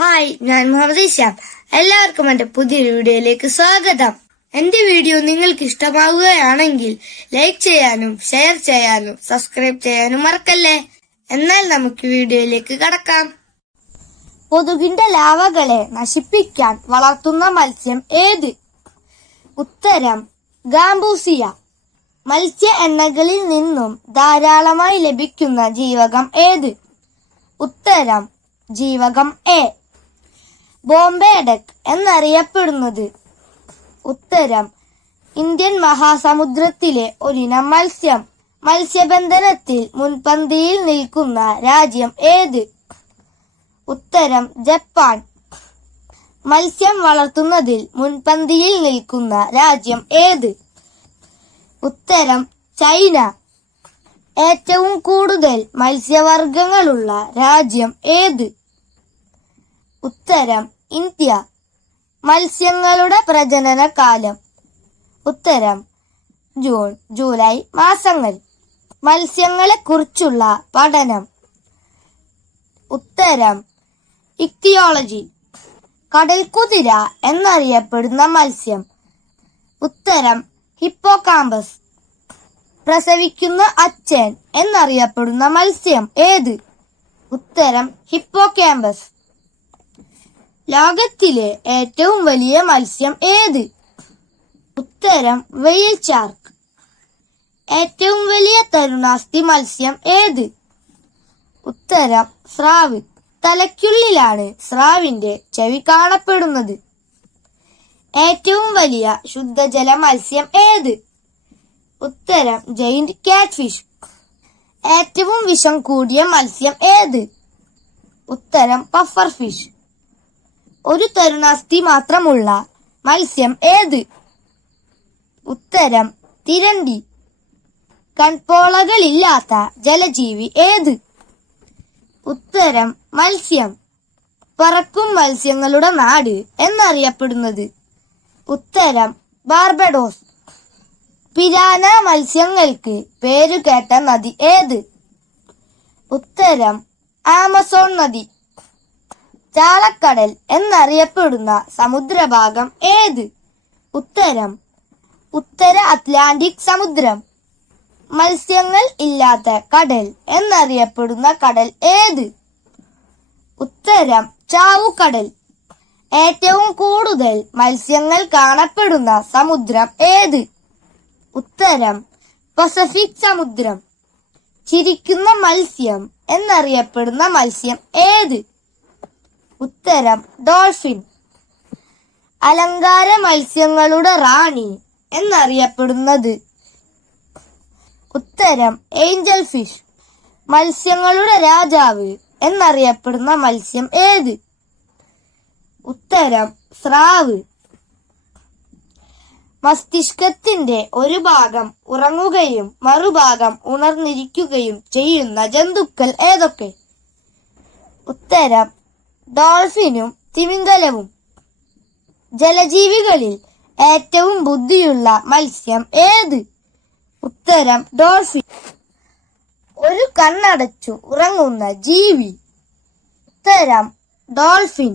Hi, ഞാൻ മുഹമ്മദ് ഇഷാം. എല്ലാവർക്കും എന്റെ പുതിയൊരു വീഡിയോയിലേക്ക് സ്വാഗതം. എന്റെ വീഡിയോ നിങ്ങൾക്ക് ഇഷ്ടമാവുകയാണെങ്കിൽ ലൈക്ക് ചെയ്യാനും ഷെയർ ചെയ്യാനും സബ്സ്ക്രൈബ് ചെയ്യാനും മറക്കല്ലേ. എന്നാൽ നമുക്ക് വീഡിയോയിലേക്ക് കടക്കാം. കൊതുകിന്റെ ലാവകളെ നശിപ്പിക്കാൻ വളർത്തുന്ന മത്സ്യം ഏത്? ഉത്തരം ഗാംബൂസിയ. മത്സ്യ എണ്ണകളിൽ നിന്നും ധാരാളമായി ലഭിക്കുന്ന ജീവകം ഏത്? ഉത്തരം ജീവകം എ. ബോംബെ ഡക്ക് എന്നറിയപ്പെടുന്നത്? ഉത്തരം ഇന്ത്യൻ മഹാസമുദ്രത്തിലെ ഒരിനം മത്സ്യം. മത്സ്യബന്ധനത്തിൽ മുൻപന്തിയിൽ നിൽക്കുന്ന രാജ്യം ഏത്? ഉത്തരം ജപ്പാൻ. മത്സ്യം വളർത്തുന്നതിൽ മുൻപന്തിയിൽ നിൽക്കുന്ന രാജ്യം ഏത്? ഉത്തരം ചൈന. ഏറ്റവും കൂടുതൽ മത്സ്യവർഗങ്ങളുള്ള രാജ്യം ഏത്? ഉത്തരം ഇന്ത്യ. മത്സ്യങ്ങളുടെ പ്രജനന കാലം? ഉത്തരം ജൂൺ ജൂലൈ മാസങ്ങൾ. മത്സ്യങ്ങളെ കുറിച്ചുള്ള പഠനം? ഉത്തരം ഇക്തിയോളജി. കടൽക്കുതിര എന്നറിയപ്പെടുന്ന മത്സ്യം? ഉത്തരം ഹിപ്പോകാമ്പസ്. പ്രസവിക്കുന്ന അച്ഛൻ എന്നറിയപ്പെടുന്ന മത്സ്യം ഏത്? ഉത്തരം ഹിപ്പോകാമ്പസ്. ലോകത്തിലെ ഏറ്റവും വലിയ മത്സ്യം ഏത്? ഉത്തരം വെയിൽ ഷാർക്ക്. ഏറ്റവും വലിയ തരുണാസ്ഥി മത്സ്യം ഏത്? ഉത്തരം സ്രാവ്. തലയ്ക്കുള്ളിലാണ് സ്രാവിന്റെ ചെവി കാണപ്പെടുന്നത്. ഏറ്റവും വലിയ ശുദ്ധജല മത്സ്യം ഏത്? ഉത്തരം ജയിന്റ് കാറ്റ്ഫിഷ്. ഏറ്റവും വിഷം കൂടിയ മത്സ്യം ഏത്? ഉത്തരം പഫർ ഫിഷ്. ഒരു തരുണാസ്ഥി മാത്രമുള്ള മത്സ്യം ഏത്? ഉത്തരം തിരണ്ടി. കൺപോളകളില്ലാത്ത ജലജീവി ഏത്? ഉത്തരം മത്സ്യം. പറക്കും മത്സ്യങ്ങളുടെ നാട് എന്നറിയപ്പെടുന്നത്? ഉത്തരം ബാർബഡോസ്. പിരാന മത്സ്യങ്ങൾക്ക് പേരുകേട്ട നദി ഏത്? ഉത്തരം ആമസോൺ നദി. ചാളക്കടൽ എന്നറിയപ്പെടുന്ന സമുദ്രഭാഗം ഏത്? ഉത്തരം ഉത്തര അറ്റ്ലാന്റിക് സമുദ്രം. മത്സ്യങ്ങൾ ഇല്ലാത്ത കടൽ എന്നറിയപ്പെടുന്ന കടൽ ഏത്? ഉത്തരം ചാവുകടൽ. ഏറ്റവും കൂടുതൽ മത്സ്യങ്ങൾ കാണപ്പെടുന്ന സമുദ്രം ഏത്? ഉത്തരം പസഫിക് സമുദ്രം. ചിരിക്കുന്ന മത്സ്യം എന്നറിയപ്പെടുന്ന മത്സ്യം ഏത്? ഉത്തരം ഡോൾഫിൻ. അലങ്കാര മത്സ്യങ്ങളുടെ റാണി എന്നറിയപ്പെടുന്നത്? ഉത്തരം ഏഞ്ചൽ ഫിഷ്. മത്സ്യങ്ങളുടെ രാജാവ് എന്നറിയപ്പെടുന്ന മത്സ്യം ഏത്? ഉത്തരം സ്രാവ്. മസ്തിഷ്കത്തിന്റെ ഒരു ഭാഗം ഉറങ്ങുകയും മറുഭാഗം ഉണർന്നിരിക്കുകയും ചെയ്യുന്ന ജന്തുക്കൾ ഏതൊക്കെ? ഉത്തരം ഡോൾഫിനും തിമിംഗലവും. ജലജീവികളിൽ ഏറ്റവും ബുദ്ധിയുള്ള മത്സ്യം ഏത്? ഉത്തരം ഡോൾഫിൻ. ഒരു കണ്ണടച്ചു ഉറങ്ങുന്ന ജീവി? ഉത്തരം ഡോൾഫിൻ.